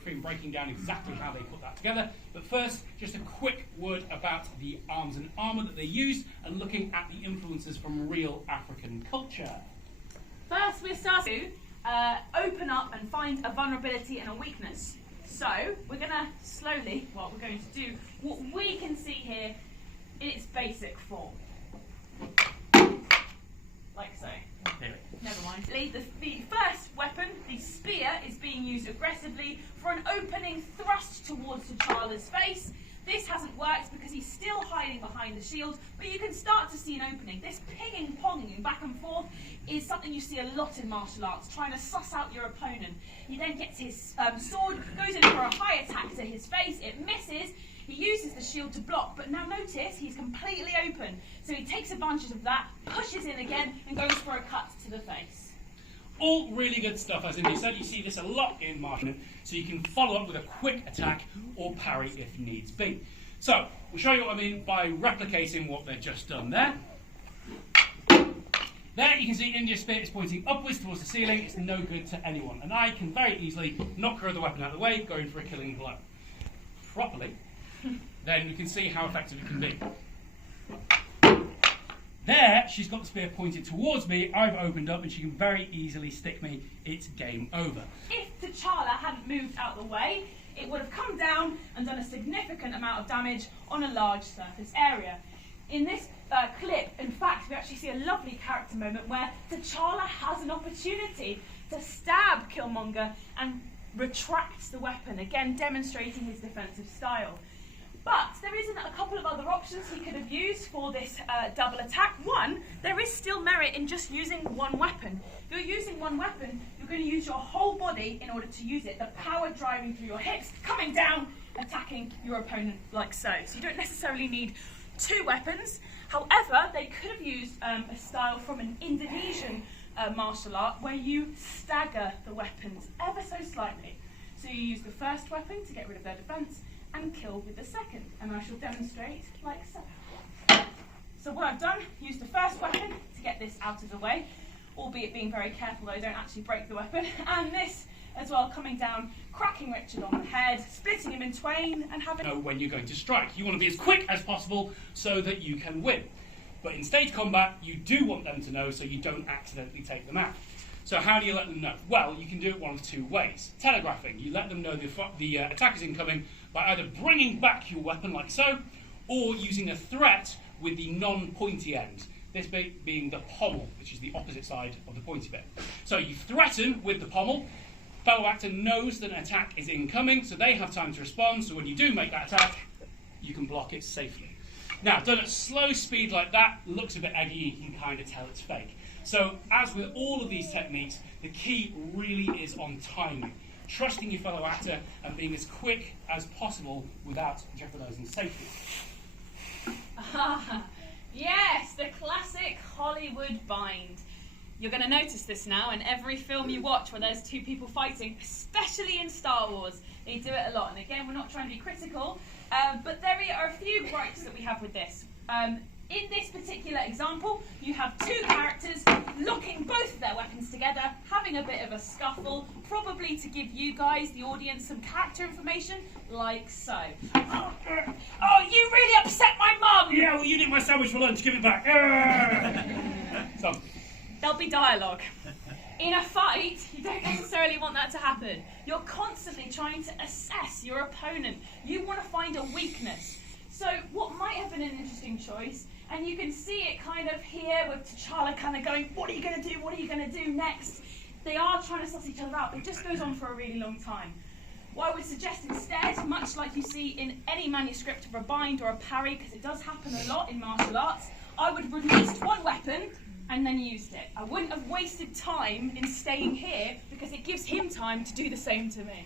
choreography and breaking down exactly how they put that together. But first, just a quick word about the arms and armour that they use and looking at the influences from real African culture. First, we're starting to open up and find a vulnerability and a weakness. So, we're going to slowly, what we're going to do, what we can see here in its basic form. Like so. Never mind. The first weapon, the spear, is being used aggressively for an opening thrust towards T'Challa's face. This hasn't worked because he's still hiding behind the shield, but you can start to see an opening. This pinging-ponging back and forth is something you see a lot in martial arts, trying to suss out your opponent. He then gets his sword, goes in for a high attack to his face, it misses. He uses the shield to block, but now notice he's completely open. So he takes advantage of that, pushes in again, and goes for a cut to the face. All really good stuff, as Indy said. You see this a lot in martial arts, so you can follow up with a quick attack or parry if needs be. So, we'll show you what I mean by replicating what they've just done there. There you can see India's spear is pointing upwards towards the ceiling. It's no good to anyone. And I can very easily knock her other weapon out of the way, going for a killing blow. Properly. Then you can see how effective it can be. There, she's got the spear pointed towards me, I've opened up and she can very easily stick me, it's game over. If T'Challa hadn't moved out of the way, it would have come down and done a significant amount of damage on a large surface area. In this clip, in fact, we actually see a lovely character moment where T'Challa has an opportunity to stab Killmonger and retracts the weapon, again demonstrating his defensive style. But there is a couple of other options he could have used for this double attack. One, there is still merit in just using one weapon. If you're using one weapon, you're going to use your whole body in order to use it. The power driving through your hips, coming down, attacking your opponent like so. So you don't necessarily need two weapons. However, they could have used a style from an Indonesian martial art where you stagger the weapons ever so slightly. So you use the first weapon to get rid of their defense and kill with the second, and I shall demonstrate like so. So what I've done, used the first weapon to get this out of the way, albeit being very careful that I don't actually break the weapon, and this as well coming down, cracking Richard on the head, splitting him in twain, and having... When you're going to strike, you want to be as quick as possible so that you can win. But in stage combat, you do want them to know so you don't accidentally take them out. So how do you let them know? Well, you can do it one of two ways. Telegraphing. You let them know the attack is incoming by either bringing back your weapon like so, or using a threat with the non-pointy end. This bit being the pommel, which is the opposite side of the pointy bit. So you threaten with the pommel. Fellow actor knows that an attack is incoming, so they have time to respond. So when you do make that attack, you can block it safely. Now, done at slow speed like that, looks a bit eggy, you can kind of tell it's fake. So, as with all of these techniques, the key really is on timing. Trusting your fellow actor and being as quick as possible without jeopardising safety. Yes, the classic Hollywood bind. You're going to notice this now in every film you watch where there's two people fighting, especially in Star Wars. They do it a lot. And again, we're not trying to be critical, but there are a few gripes that we have with this. In this particular example, you have two characters locking both of their weapons together, having a bit of a scuffle, probably to give you guys, the audience, some character information, like so. Oh, you really upset my mum! Yeah, well, you did my sandwich for lunch, give it back. So. There'll be dialogue. In a fight, you don't necessarily want that to happen. You're constantly trying to assess your opponent. You want to find a weakness. So what might have been an interesting choice, and you can see it kind of here with T'Challa kind of going, what are you going to do? What are you going to do next? They are trying to suss each other out, but it just goes on for a really long time. What I would suggest instead, much like you see in any manuscript of a bind or a parry, because it does happen a lot in martial arts, I would have released one weapon and then used it. I wouldn't have wasted time in staying here because it gives him time to do the same to me.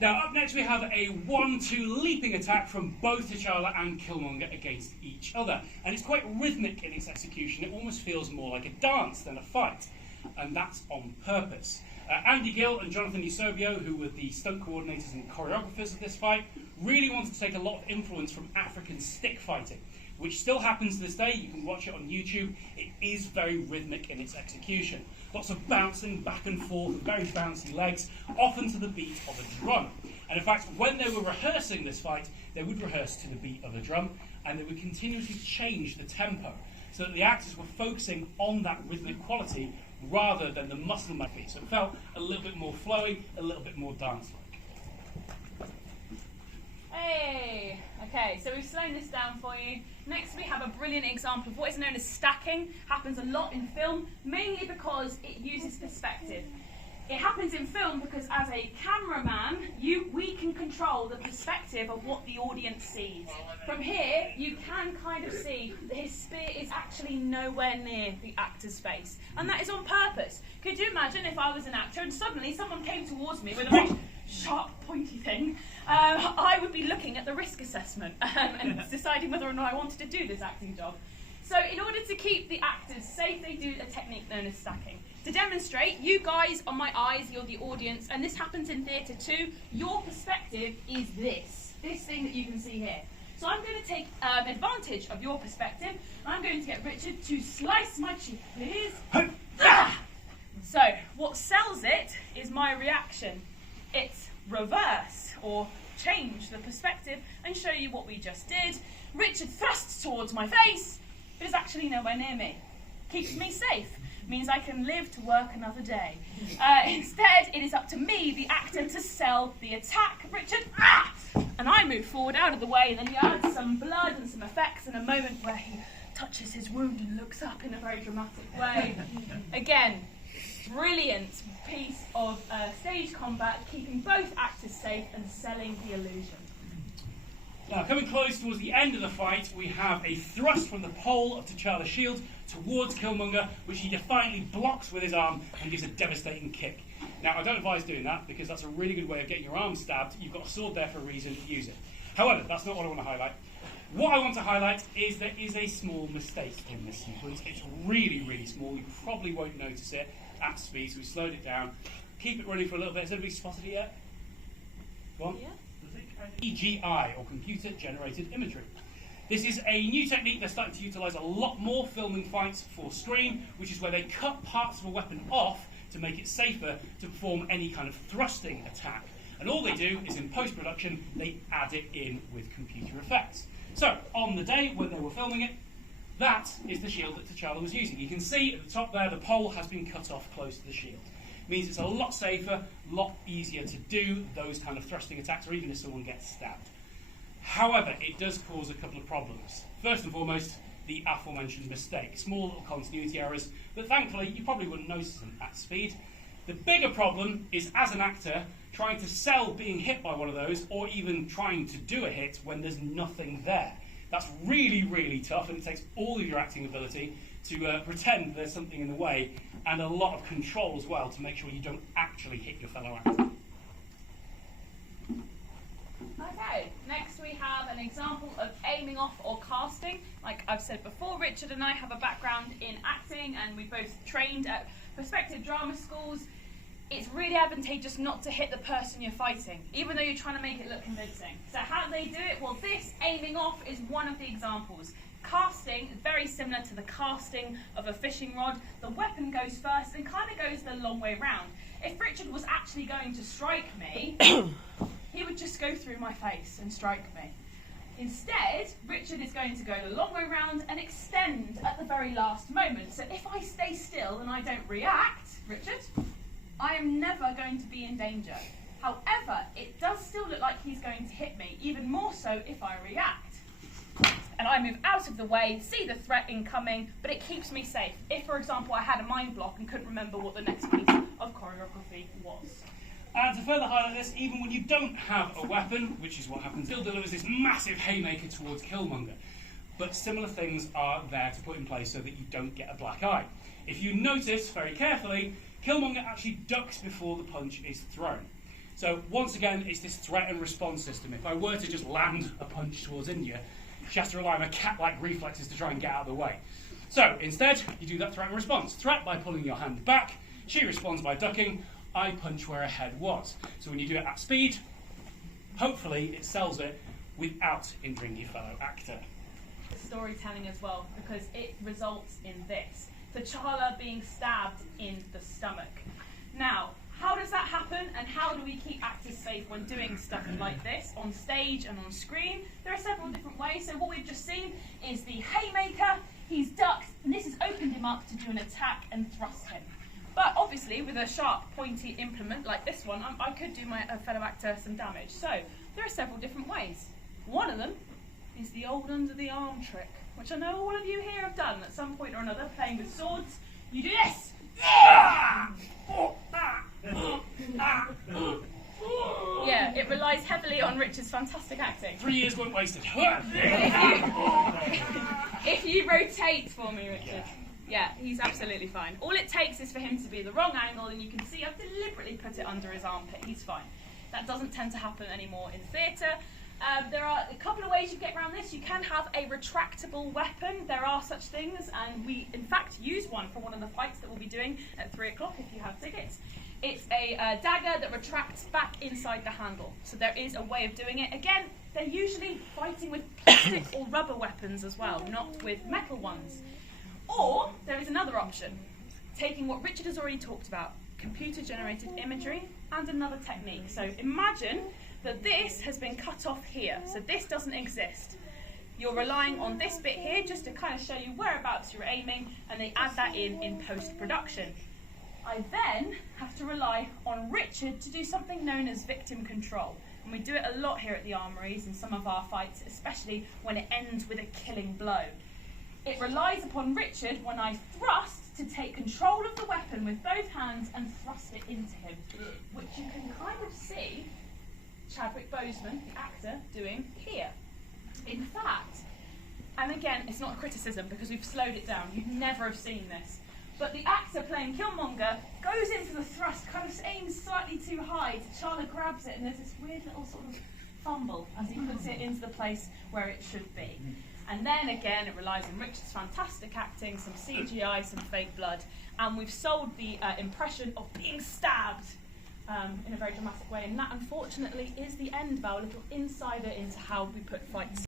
Now, up next we have a 1-2 leaping attack from both T'Challa and Killmonger against each other. And it's quite rhythmic in its execution. It almost feels more like a dance than a fight. And that's on purpose. Andy Gill and Jonathan Eusebio, who were the stunt coordinators and choreographers of this fight, really wanted to take a lot of influence from African stick fighting, which still happens to this day. You can watch it on YouTube. It is very rhythmic in its execution. lots of bouncing back and forth, very bouncy legs, often to the beat of a drum. And in fact, when they were rehearsing this fight, they would rehearse to the beat of a drum, and they would continuously change the tempo, so that the actors were focusing on that rhythmic quality rather than the muscle memory. So it felt a little bit more flowy, a little bit more dance-like. Hey! Okay, so we've slowed this down for you. Next we have a brilliant example of what is known as stacking. Happens a lot in film, mainly because it uses perspective. It happens in film because as a cameraman, we can control the perspective of what the audience sees. From here, you can kind of see that his spear is actually nowhere near the actor's face. And that is on purpose. Could you imagine if I was an actor and suddenly someone came towards me with a very sharp, pointy thing? I would be looking at the risk assessment and deciding whether or not I wanted to do this acting job. So in order to keep the actors safe, they do a technique known as stacking. To demonstrate, you guys are my eyes, you're the audience, and this happens in theatre too. Your perspective is this thing that you can see here. So I'm going to take advantage of your perspective, and I'm going to get Richard to slice my cheek, please. So what sells it is my reaction. It's reverse, or change the perspective and show you what we just did. Richard thrusts towards my face, but is actually nowhere near me. Keeps me safe. Means I can live to work another day. Instead, it is up to me, the actor, to sell the attack. Richard, and I move forward out of the way, and then he adds some blood and some effects in a moment where he touches his wound and looks up in a very dramatic way. Again, brilliant piece of stage combat, keeping both actors safe and selling the illusion. Now, coming close towards the end of the fight, we have a thrust from the pole of T'Challa's shield towards Killmonger, which he defiantly blocks with his arm and gives a devastating kick. Now, I don't advise doing that, because that's a really good way of getting your arm stabbed. You've got a sword there for a reason, use it. However, that's not what I want to highlight. What I want to highlight is there is a small mistake in this sequence. It's really, really small. You probably won't notice it at speed, so we slowed it down. Keep it running for a little bit. Has anybody spotted it yet? Go on. Yeah. CGI, or computer-generated imagery. This is a new technique they're starting to utilise a lot more filming fights for screen, which is where they cut parts of a weapon off to make it safer to perform any kind of thrusting attack. And all they do is in post-production, they add it in with computer effects. So, on the day when they were filming it, that is the shield that T'Challa was using. You can see at the top there, the pole has been cut off close to the shield. Means it's a lot safer, a lot easier to do those kind of thrusting attacks, or even if someone gets stabbed. However, it does cause a couple of problems. First and foremost, the aforementioned mistake. Small little continuity errors, but thankfully you probably wouldn't notice them at speed. The bigger problem is, as an actor, trying to sell being hit by one of those, or even trying to do a hit when there's nothing there. That's really, really tough, and it takes all of your acting ability to pretend there's something in the way, and a lot of control as well to make sure you don't actually hit your fellow actor. Okay, next we have an example of aiming off or casting. Like I've said before, Richard and I have a background in acting, and we both trained at prospective drama schools. It's really advantageous not to hit the person you're fighting, even though you're trying to make it look convincing. So how do they do it? Well, this aiming off is one of the examples. Casting is very similar to the casting of a fishing rod. The weapon goes first and kind of goes the long way round. If Richard was actually going to strike me, he would just go through my face and strike me. Instead, Richard is going to go the long way round and extend at the very last moment. So if I stay still and I don't react, Richard, I am never going to be in danger. However, it does still look like he's going to hit me, even more so if I react. And I move out of the way, see the threat incoming, but it keeps me safe. If, for example, I had a mind block and couldn't remember what the next piece of choreography was. And to further highlight this, even when you don't have a weapon, which is what happens, still delivers this massive haymaker towards Killmonger. But similar things are there to put in place so that you don't get a black eye. If you notice very carefully, Killmonger actually ducks before the punch is thrown. So once again, it's this threat and response system. If I were to just land a punch towards India, she has to rely on her cat-like reflexes to try and get out of the way. So instead, you do that threat and response. Threat by pulling your hand back, she responds by ducking, I punch where her head was. So when you do it at speed, hopefully it sells it without injuring your fellow actor. Storytelling as well, because it results in this. T'Challa being stabbed in the stomach. Now, how does that happen, and how do we keep actors safe when doing stuff like this on stage and on screen? There are several different ways. So what we've just seen is the haymaker. He's ducked, and this has opened him up to do an attack and thrust him. But obviously, with a sharp, pointy implement like this one, I could do my fellow actor some damage. So there are several different ways. One of them is the old under the arm trick, which I know all of you here have done at some point or another, playing with swords. You do this. Yeah, it relies heavily on Richard's fantastic acting. 3 years weren't wasted. If you rotate for me, Richard. Yeah, he's absolutely fine. All it takes is for him to be the wrong angle, and you can see I've deliberately put it under his armpit. He's fine. That doesn't tend to happen anymore in theatre. There are a couple of ways you get around this. You can have a retractable weapon. There are such things, and we in fact use one for one of the fights that we'll be doing at 3 o'clock if you have tickets. It's a dagger that retracts back inside the handle. So there is a way of doing it. Again, they're usually fighting with plastic or rubber weapons as well, not with metal ones. Or there is another option, taking what Richard has already talked about, computer-generated imagery, and another technique. So imagine that this has been cut off here, so this doesn't exist. You're relying on this bit here just to kind of show you whereabouts you're aiming, and they add that in post-production. I then have to rely on Richard to do something known as victim control. And we do it a lot here at the Armouries in some of our fights, especially when it ends with a killing blow. It relies upon Richard, when I thrust, to take control of the weapon with both hands and thrust it into him, which you can kind of see Chadwick Boseman, the actor, doing here. In fact, and again, it's not a criticism because we've slowed it down, you'd never have seen this, but the actor playing Killmonger goes in for the thrust, kind of aims slightly too high, T'Challa grabs it, and there's this weird little sort of fumble as he puts it into the place where it should be. And then again, it relies on Richard's fantastic acting, some CGI, some fake blood, and we've sold the impression of being stabbed in a very dramatic way, and that unfortunately is the end of our little insider into how we put fights